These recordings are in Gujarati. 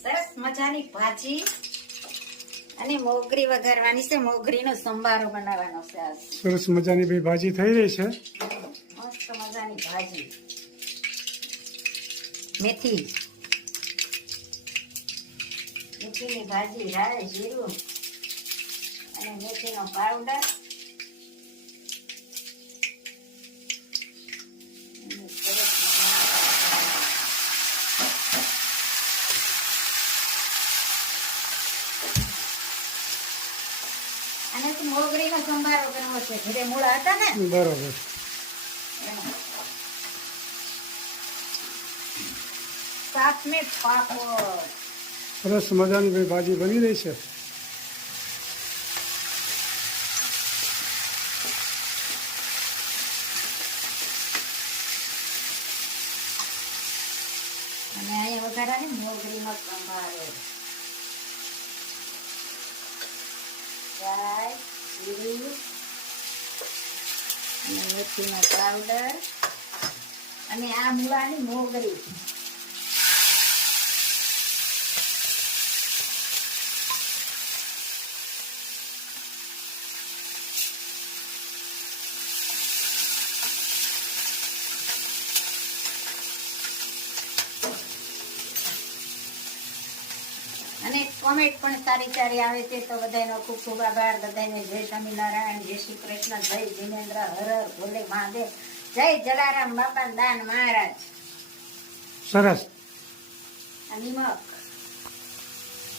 સરસ મજાની ભાજી અને મોગરી વઘારવાની છે. મોગરીનો સંભારો બનાવવાનો છે આજ. સરસ મજાની ભાઈ ભાજી થઈ રહી છે. મસ્ત મજાની ભાજી. મેથી મેથીની ભાજી, રાઈ, જીરું અને મેથીનો પાવડર. અને મોગરીનો સંભારો કરવો છે. ઘરે મૂળા હતા ને બરોબર. સાથ મેં પાપડ. સરસ મજાની ભાઈ ભાજી બની રહી છે. અને અહીંયા વઘારાની મોગરીનો સંભારો. રાઈ, જીરું અને મેથીનો પાવડર અને આ મૂળાની મોગરી. અને કોમેન્ટ પણ સારી સારી આવે છે, તો બધાનો ખૂબ ખૂબ આભાર. બધાને જય સ્વામિનારાયણ, જય શ્રી કૃષ્ણ, જય જીનેન્દ્ર, હર હર ભોલે મહાદેવ, જય જલારામ બાપા દાન મહારાજ. સરસ. આ નિમક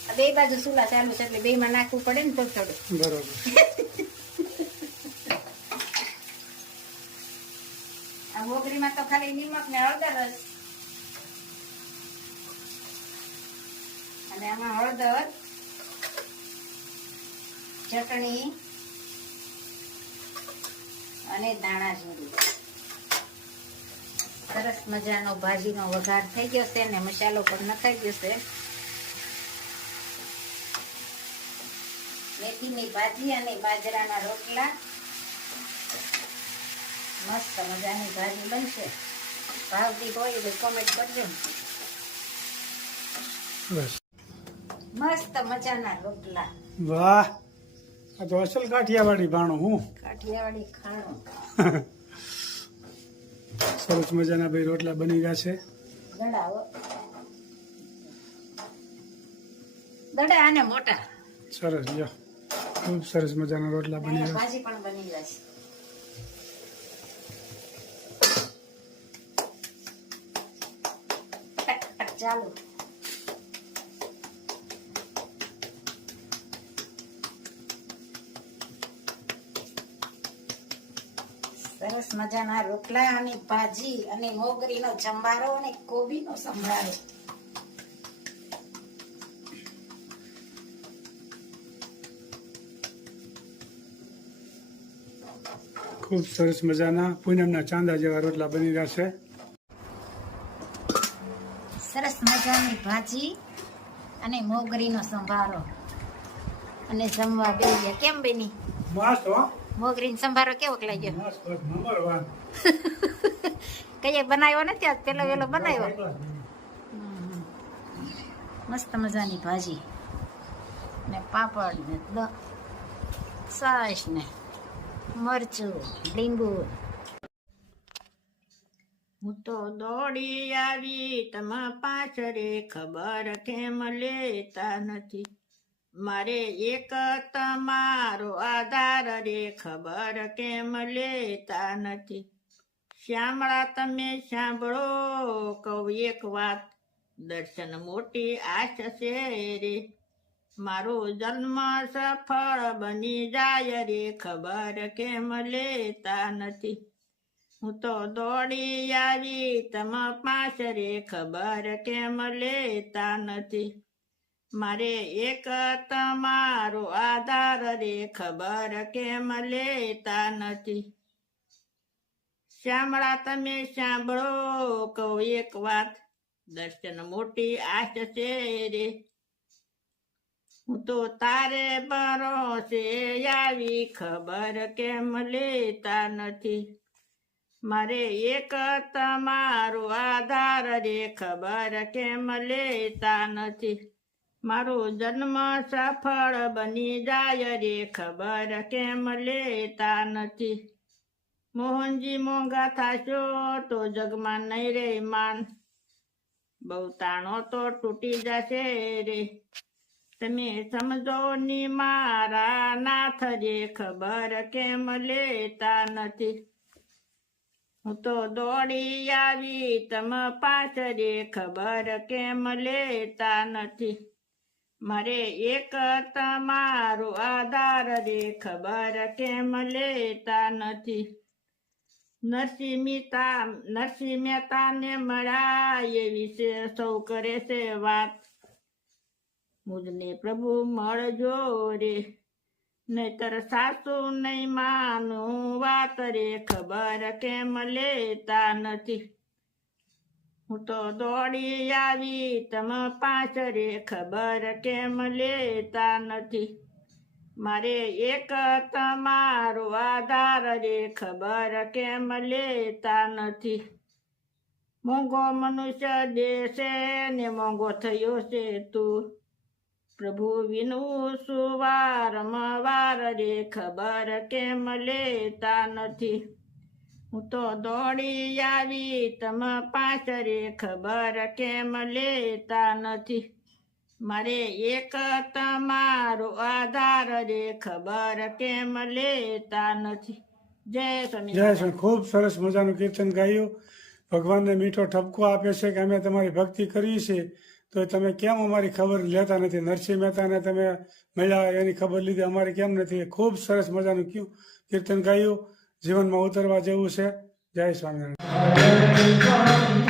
આ બે બાજુ સુલા ચાલુ છે એટલે બે માં નાખવું પડે ને તો થોડું. બરોબર. આ મોગરીમાં તો ખાલી નિમક ને હળદર જ. અને આમાં હળદર, ચટણી અને ધાણા જીરું. સરસ મજાનો ભાજીનો વઘાર થઈ ગયો છે અને મસાલો પણ નખાઈ ગયો છે. મેથીની ભાજી અને બાજરાના રોટલા. મસ્ત મજાની ભાજી બનશે. ભાવતી હોય તો કોમેન્ટ કરજો. બસ. મસ્ત મજાના રોટલા. વાહ, આ તો અસલ કાઠિયાવાડી ભાણું હું. કાઠિયાવાડી ખાણું. સરસ મજાના ભાઈ રોટલા બની ગયા છે. દડા દડા અને મોટા. સરસ. જો ખૂબ સરસ મજાના રોટલા બની ગયા. ભાજી પણ બની જશે. ચાલો. સરસ મજાના રોટલા અને ભાજી અને મોગરીનો સંભારો અને કોબીનો સંભારો. ખૂબ સરસ મજાના પૂનમના ચાંદા જેવા રોટલા બની રહ્યા છે. સરસ મજાની ભાજી અને મોગરીનો સંભારો અને જમવા બેસીએ. કેમ બેની? મસ્ત હો. મોગરીનો સંભારો કેવો લાગ્યો? મસ્ત, નંબર 1. કઈએ બનાવ્યો નથી આજ, પેલો વેલો બનાવ્યો. મસ્ત મજાની ભાજી ને પાપડ ને છાશ ને મરચું, લીંબુ. હું તો દોડી આવી તમા પાછરે, ખબર કેમ લેતા નથી. મારે એક તમારો આધાર રે, ખબર કેમ લેતા નથી. શ્યામળા તમે સાંભળો કહું એક વાત, દર્શન મોટી આશ છે રે. મારો જન્મ સફળ બની જાય રે, ખબર કેમ લેતા નથી. હું તો દોડી આવી તમા પાછરે, ખબર કેમ લેતા નથી. મારે એક તમારો આધાર રે, ખબર કેમ લેતા નથી. શ્યામળા તમે સાંભળો કહું એક વાત, દર્શન મોટી આશ છે રે. હું તો તારે ભરોસે આવી, ખબર કેમ લેતા નથી. મારે એક તમારો આધાર રે ખબર કેમ લેતા નથી મારો જન્મ સફળ બની જાય રે ખબર કેમ લેતા નથી મોહનજી મોંઘા થાશો તો જગમાં નહીં રે માન બહુ તાણો તો તૂટી જશે રે તમે સમજો ની મારા નાથ રે ખબર કેમ લેતા નથી હું તો દોડી આવી તમ પાછ રે ખબર કેમ લેતા નથી મારે એક તમારો આધાર રે ખબર કેમ લેતા નથી નરસિંહ મહેતાને મળ્યા એ વિશે સૌ કરે છે વાત મુજને પ્રભુ મળજો રે નહીતર સાસુ નહીં માનું વાત રે ખબર કેમ લેતા નથી હું તો દોડી આવી તમ પાછ રે ખબર કેમ લેતા નથી મારે એક તમારો આધાર રે ખબર કેમ લેતા નથી મોંઘો મનુષ્ય દેશે ને મોંઘો થયો છે તું પ્રભુ વિનું સુવારમવાર રે ખબર કેમ લેતા નથી હું તો દોડી આવી તમ પાછ રે ખબર કેમ લેતા નથી મારે એક તમારો આધાર રે ખબર કેમ લેતા નથી જય સ્વામી જય સ્વામી. ખૂબ સરસ મજાનું કીર્તન ગાયું. ભગવાનને મીઠો ઠપકો આપે છે કે અમે તમારી ભક્તિ કરી છે તો તમે કેમ અમારી ખબર લેતા નથી. નરસિંહ મહેતાને તમે મળ્યા એની ખબર લીધી, અમારી કેમ નથી. ખૂબ સરસ મજાનું કીર્તન ગાયું. જીવનમાં ઉતરવા જેવું છે. જય સ્વામિનારાયણ.